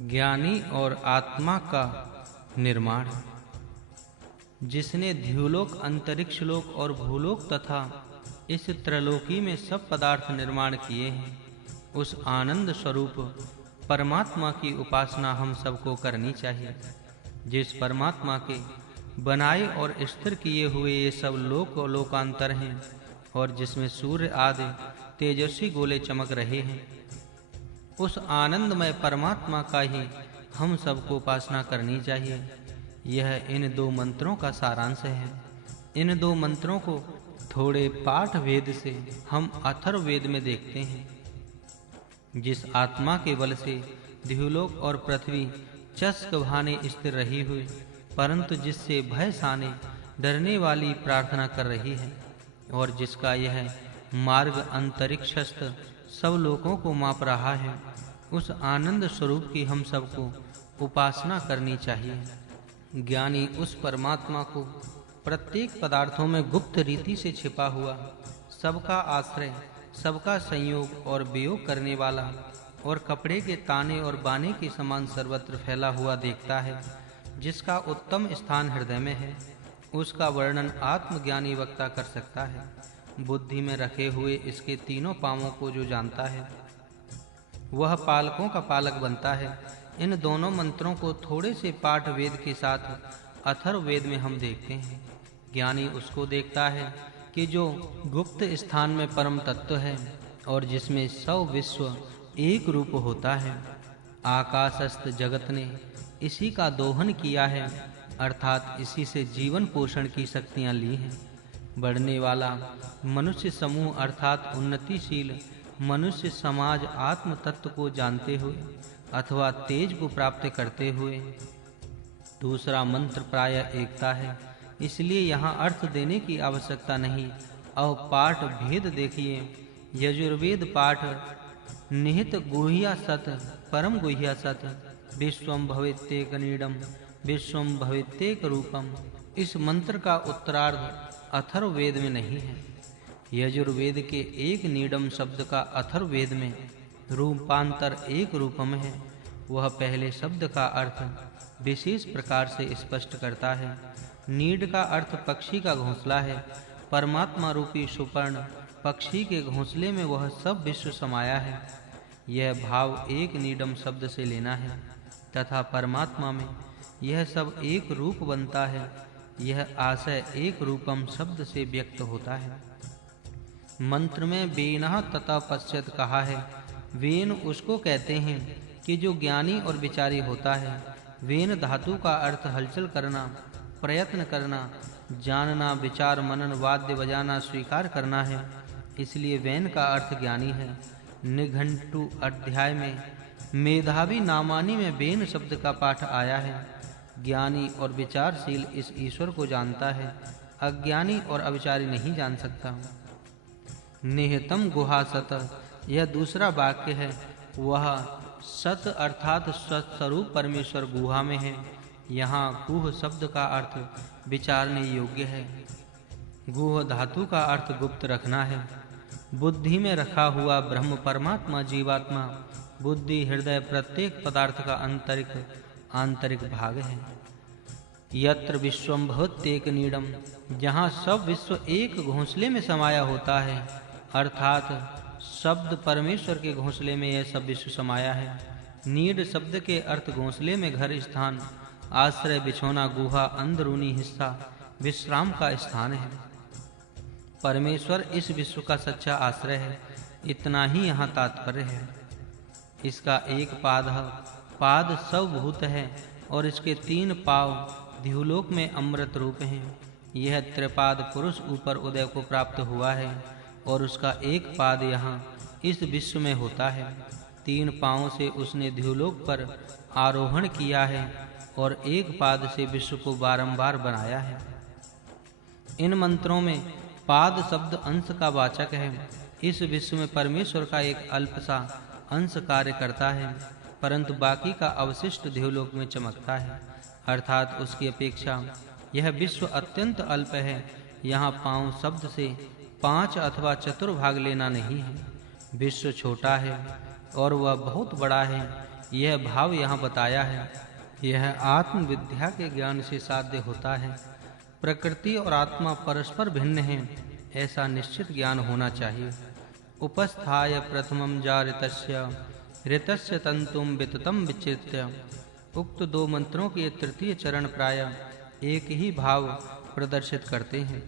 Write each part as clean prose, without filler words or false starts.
ज्ञानी और आत्मा का निर्माण। जिसने द्युलोक, अंतरिक्ष लोक और भूलोक तथा इस त्रैलोकी में सब पदार्थ निर्माण किए हैं, उस आनंद स्वरूप परमात्मा की उपासना हम सबको करनी चाहिए। जिस परमात्मा के बनाए और स्थिर किए हुए ये सब लोक और लोकांतर हैं और जिसमें सूर्य आदि तेजस्वी गोले चमक रहे हैं, उस आनंदमय परमात्मा का ही हम सबको उपासना करनी चाहिए। यह इन दो मंत्रों का सारांश है। इन दो मंत्रों को थोड़े पाठ वेद से हम अथर्ववेद में देखते हैं। जिस आत्मा के बल से द्युलोक और पृथ्वी चस्क भाने स्थिर रही हुई, परंतु जिससे भय साने डरने वाली प्रार्थना कर रही है और जिसका यह मार्ग अंतरिक्षस्थ सब लोगों को माप रहा है, उस आनंद स्वरूप की हम सबको उपासना करनी चाहिए। ज्ञानी उस परमात्मा को प्रत्येक पदार्थों में गुप्त रीति से छिपा हुआ, सबका आश्रय, सबका संयोग और वियोग करने वाला और कपड़े के ताने और बाने के समान सर्वत्र फैला हुआ देखता है। जिसका उत्तम स्थान हृदय में है, उसका वर्णन आत्मज्ञानी वक्ता कर सकता है। बुद्धि में रखे हुए इसके तीनों पांवों को जो जानता है, वह पालकों का पालक बनता है। इन दोनों मंत्रों को थोड़े से पाठ वेद के साथ अथर्ववेद में हम देखते हैं। ज्ञानी उसको देखता है कि जो गुप्त स्थान में परम तत्व है और जिसमें सब विश्व एक रूप होता है। आकाशस्थ जगत ने इसी का दोहन किया है, अर्थात इसी से जीवन पोषण की शक्तियां ली हैं। बढ़ने वाला मनुष्य समूह अर्थात उन्नतिशील मनुष्य समाज आत्म तत्व को जानते हुए अथवा तेज को प्राप्त करते हुए। दूसरा मंत्र प्राय एकता है, इसलिए यहाँ अर्थ देने की आवश्यकता नहीं। अब पाठ भेद देखिए। यजुर्वेद पाठ निहित गुह्या सत परम गुह्या सत विश्वम भवेत्येक नीडम विश्वम भवेत्येक रूपम। इस मंत्र का उत्तरार्ध अथर्ववेद में नहीं है। यजुर्वेद के एक नीडम शब्द का अथर्ववेद में रूपांतर एक रूपम है। वह पहले शब्द का अर्थ विशेष प्रकार से स्पष्ट करता है। नीड का अर्थ पक्षी का घोंसला है। परमात्मा रूपी सुपर्ण पक्षी के घोंसले में वह सब विश्व समाया है। यह भाव एक नीडम शब्द से लेना है तथा परमात्मा में यह सब एक रूप बनता है। यह आशय एक रूपम शब्द से व्यक्त होता है। मंत्र में वेनः तथा पश्चात कहा है। वेन उसको कहते हैं कि जो ज्ञानी और विचारी होता है। वेन धातु का अर्थ हलचल करना, प्रयत्न करना, जानना, विचार, मनन, वाद्य बजाना, स्वीकार करना है। इसलिए वेन का अर्थ ज्ञानी है। निघंटु अध्याय में मेधावी नामानी में वेन शब्द का पाठ आया है। ज्ञानी और विचारशील इस ईश्वर को जानता है, अज्ञानी और अविचारी नहीं जान सकता। निहितम गुहा सत, यह दूसरा वाक्य है। वह सत अर्थात सत्स्वरूप परमेश्वर गुहा में है। यहाँ गुह शब्द का अर्थ विचारने योग्य है। गुह धातु का अर्थ गुप्त रखना है। बुद्धि में रखा हुआ ब्रह्म परमात्मा जीवात्मा बुद्धि हृदय प्रत्येक पदार्थ का आंतरिक भाग है। यत्र विश्वम भवेत्येक नीडम, जहाँ सब विश्व एक घोंसले में समाया होता है, अर्थात शब्द परमेश्वर के घोंसले में यह सब विश्व समाया है। नीड शब्द के अर्थ घोंसले में घर, स्थान, आश्रय, बिछौना, गुहा, अंदरूनी हिस्सा, विश्राम का स्थान है। परमेश्वर इस विश्व का सच्चा आश्रय है। इतना ही यहाँ तात्पर्य है। इसका एक पाद सर्वभूत है और इसके तीन पाव द्युलोक में अमृत रूप हैं। यह त्रिपाद पुरुष ऊपर उदय को प्राप्त हुआ है और उसका एक पाद यहाँ इस विश्व में होता है। तीन पांवों से उसने द्युलोक पर आरोहण किया है और एक पाद से विश्व को बारंबार बनाया है। इन मंत्रों में पाद शब्द अंश का वाचक है। इस विश्व में परमेश्वर का एक अल्प सा अंश कार्य करता है, परंतु बाकी का अवशिष्ट द्युलोक में चमकता है। अर्थात उसकी अपेक्षा यह विश्व अत्यंत अल्प है। यहाँ पांव शब्द से 5 अथवा चतुर्भाग लेना नहीं है। विश्व छोटा है और वह बहुत बड़ा है, यह भाव यहाँ बताया है। यह आत्म विद्या के ज्ञान से साध्य होता है। प्रकृति और आत्मा परस्पर भिन्न हैं, ऐसा निश्चित ज्ञान होना चाहिए। उपस्थाय प्रथमं जारितस्य ऋतस्य तंतुम विततम विचित्य। उक्त दो मंत्रों के तृतीय चरण प्राय एक ही भाव प्रदर्शित करते हैं।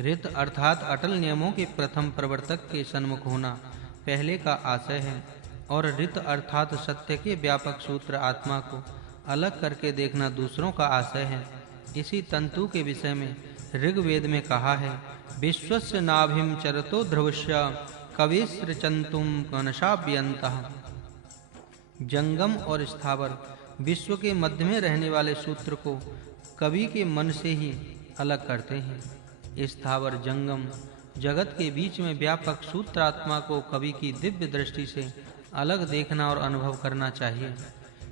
ऋत अर्थात अटल नियमों के प्रथम प्रवर्तक के सन्मुख होना पहले का आशय है, और ऋत अर्थात सत्य के व्यापक सूत्र आत्मा को अलग करके देखना दूसरों का आशय है। इसी तंतु के विषय में ऋग्वेद में कहा है, विश्वस्य नाभिम चरतो ध्रुवस्य कविसृचन्तुम कनशाभ्यन्तः। जंगम और स्थावर विश्व के मध्य में रहने वाले सूत्र को कवि के मन से ही अलग करते हैं। स्थावर जंगम जगत के बीच में व्यापक सूत्र आत्मा को कवि की दिव्य दृष्टि से अलग देखना और अनुभव करना चाहिए।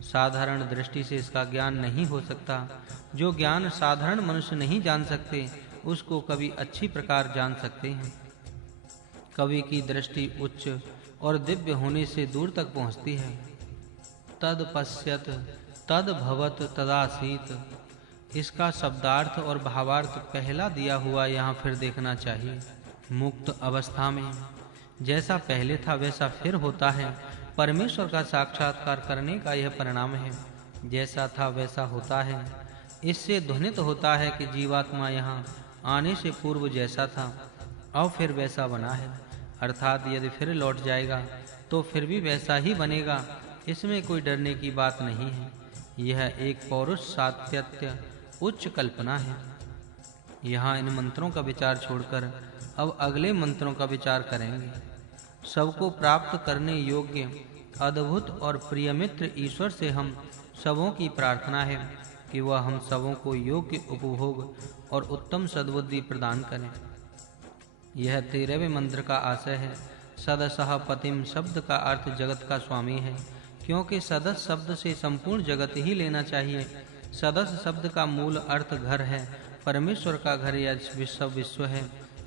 साधारण दृष्टि से इसका ज्ञान नहीं हो सकता। जो ज्ञान साधारण मनुष्य नहीं जान सकते, उसको कवि अच्छी प्रकार जान सकते हैं। कवि की दृष्टि उच्च और दिव्य होने से दूर तक पहुंचती है। तद पश्यत तद भवत तदासीत। इसका शब्दार्थ और भावार्थ पहला दिया हुआ यहाँ फिर देखना चाहिए। मुक्त अवस्था में जैसा पहले था वैसा फिर होता है। परमेश्वर का साक्षात्कार करने का यह परिणाम है। जैसा था वैसा होता है। इससे ध्वनित होता है कि जीवात्मा यहाँ आने से पूर्व जैसा था और फिर वैसा बना है, अर्थात यदि फिर लौट जाएगा तो फिर भी वैसा ही बनेगा। इसमें कोई डरने की बात नहीं है। यह एक पौरुष सात्यत्य उच्च कल्पना है। यहाँ इन मंत्रों का विचार छोड़कर अब अगले मंत्रों का विचार करेंगे। सबको प्राप्त करने योग्य अद्भुत और प्रिय मित्र ईश्वर से हम सबों की प्रार्थना है कि वह हम सबों को योग्य उपभोग और उत्तम सद्बुद्धि प्रदान करें। यह 13वें मंत्र का आशय है। सदसः पतिम शब्द का अर्थ जगत का स्वामी है, क्योंकि सदस शब्द से संपूर्ण जगत ही लेना चाहिए। सदस शब्द का मूल अर्थ घर है। परमेश्वर का घर या विश्व है,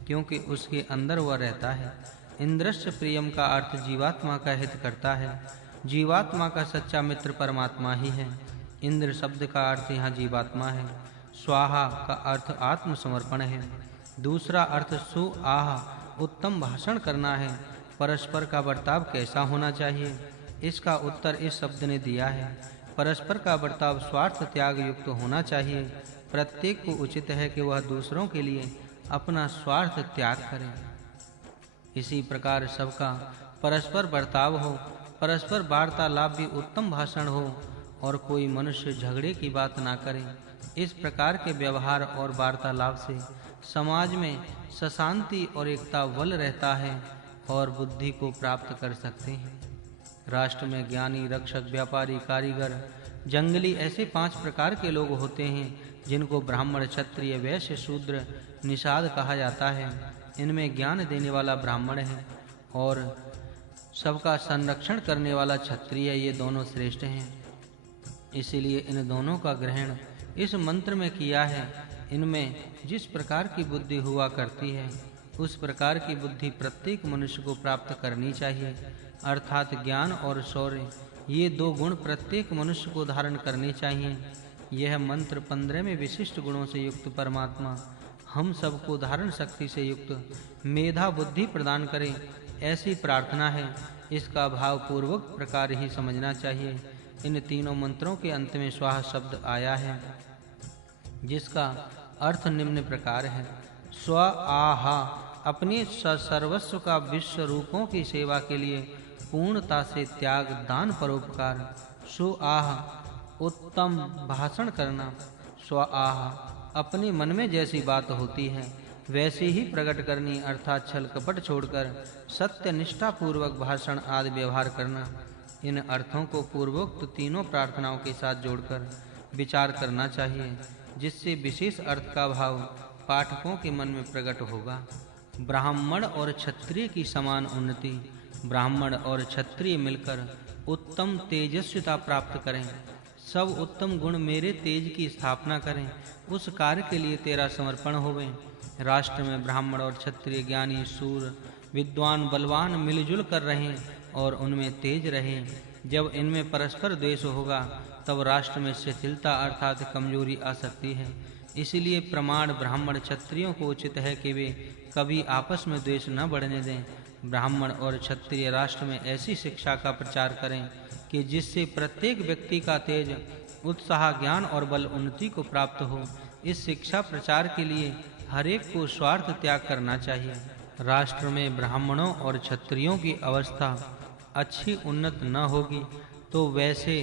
क्योंकि उसके अंदर वह रहता है। इंद्रस्य प्रियम का अर्थ जीवात्मा का हित करता है। जीवात्मा का सच्चा मित्र परमात्मा ही है। इंद्र शब्द का अर्थ यहाँ जीवात्मा है। स्वाहा का अर्थ आत्मसमर्पण है। दूसरा अर्थ सुआह उत्तम भाषण करना है। परस्पर का बर्ताव कैसा होना चाहिए, इसका उत्तर इस शब्द ने दिया है। परस्पर का बर्ताव स्वार्थ त्याग युक्त होना चाहिए। प्रत्येक को उचित है कि वह दूसरों के लिए अपना स्वार्थ त्याग करे। इसी प्रकार सबका परस्पर बर्ताव हो, परस्पर वार्तालाप भी उत्तम भाषण हो और कोई मनुष्य झगड़े की बात ना करे। इस प्रकार के व्यवहार और वार्तालाप से समाज में सशांति और एकता बल रहता है और बुद्धि को प्राप्त कर सकते हैं। राष्ट्र में ज्ञानी, रक्षक, व्यापारी, कारीगर, जंगली ऐसे 5 प्रकार के लोग होते हैं, जिनको ब्राह्मण, क्षत्रिय, वैश्य, शूद्र, निषाद कहा जाता है। इनमें ज्ञान देने वाला ब्राह्मण है और सबका संरक्षण करने वाला क्षत्रिय, ये दोनों श्रेष्ठ हैं। इसीलिए इन दोनों का ग्रहण इस मंत्र में किया है। इनमें जिस प्रकार की बुद्धि हुआ करती है, उस प्रकार की बुद्धि प्रत्येक मनुष्य को प्राप्त करनी चाहिए, अर्थात ज्ञान और शौर्य, ये 2 गुण प्रत्येक मनुष्य को धारण करने चाहिए। यह मंत्र 15वें विशिष्ट गुणों से युक्त परमात्मा हम सबको धारण शक्ति से युक्त मेधा बुद्धि प्रदान करे, ऐसी प्रार्थना है। इसका भाव पूर्वक प्रकार ही समझना चाहिए। इन तीनों मंत्रों के अंत में स्वाहा शब्द आया है, जिसका अर्थ निम्न प्रकार है। स्व आहा अपने सर्वस्व का विश्व रूपों की सेवा के लिए पूर्णता से त्याग, दान, परोपकार। सु आह उत्तम भाषण करना। स्व आह अपने मन में जैसी बात होती है वैसे ही प्रकट करनी, अर्थात छल कपट छोड़कर सत्य निष्ठा पूर्वक भाषण आदि व्यवहार करना। इन अर्थों को पूर्वोक्त तीनों प्रार्थनाओं के साथ जोड़कर विचार करना चाहिए, जिससे विशेष अर्थ का भाव पाठकों के मन में प्रकट होगा। ब्राह्मण और क्षत्रिय की समान उन्नति। ब्राह्मण और क्षत्रिय मिलकर उत्तम तेजस्विता प्राप्त करें। सब उत्तम गुण मेरे तेज की स्थापना करें। उस कार्य के लिए तेरा समर्पण होवे। राष्ट्र में ब्राह्मण और क्षत्रिय, ज्ञानी, शूर, विद्वान, बलवान मिलजुल कर रहें और उनमें तेज रहें। जब इनमें परस्पर द्वेष होगा तब राष्ट्र में शिथिलता अर्थात कमजोरी आ सकती है। इसलिए प्रमाण ब्राह्मण क्षत्रियों को उचित है कि वे कभी आपस में द्वेष न बढ़ने दें। ब्राह्मण और क्षत्रिय राष्ट्र में ऐसी शिक्षा का प्रचार करें कि जिससे प्रत्येक व्यक्ति का तेज, उत्साह, ज्ञान और बल उन्नति को प्राप्त हो। इस शिक्षा प्रचार के लिए हर एक को स्वार्थ त्याग करना चाहिए। राष्ट्र में ब्राह्मणों और क्षत्रियों की अवस्था अच्छी उन्नत न होगी तो वैसे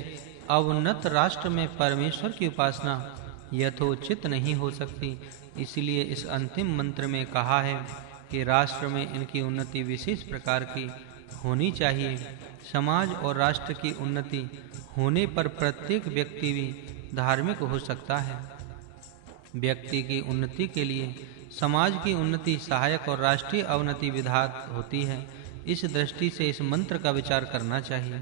अवुन्नत राष्ट्र में परमेश्वर की उपासना यथोचित नहीं हो सकती। इसलिए इस अंतिम मंत्र में कहा है कि राष्ट्र में इनकी उन्नति विशेष प्रकार की होनी चाहिए। समाज और राष्ट्र की उन्नति होने पर प्रत्येक व्यक्ति भी धार्मिक हो सकता है। व्यक्ति की उन्नति के लिए समाज की उन्नति सहायक और राष्ट्रीय अवनति विधात होती है। इस दृष्टि से इस मंत्र का विचार करना चाहिए।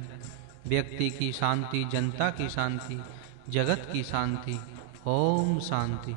व्यक्ति की शांति, जनता की शांति, जगत की शांति। ओम शांति।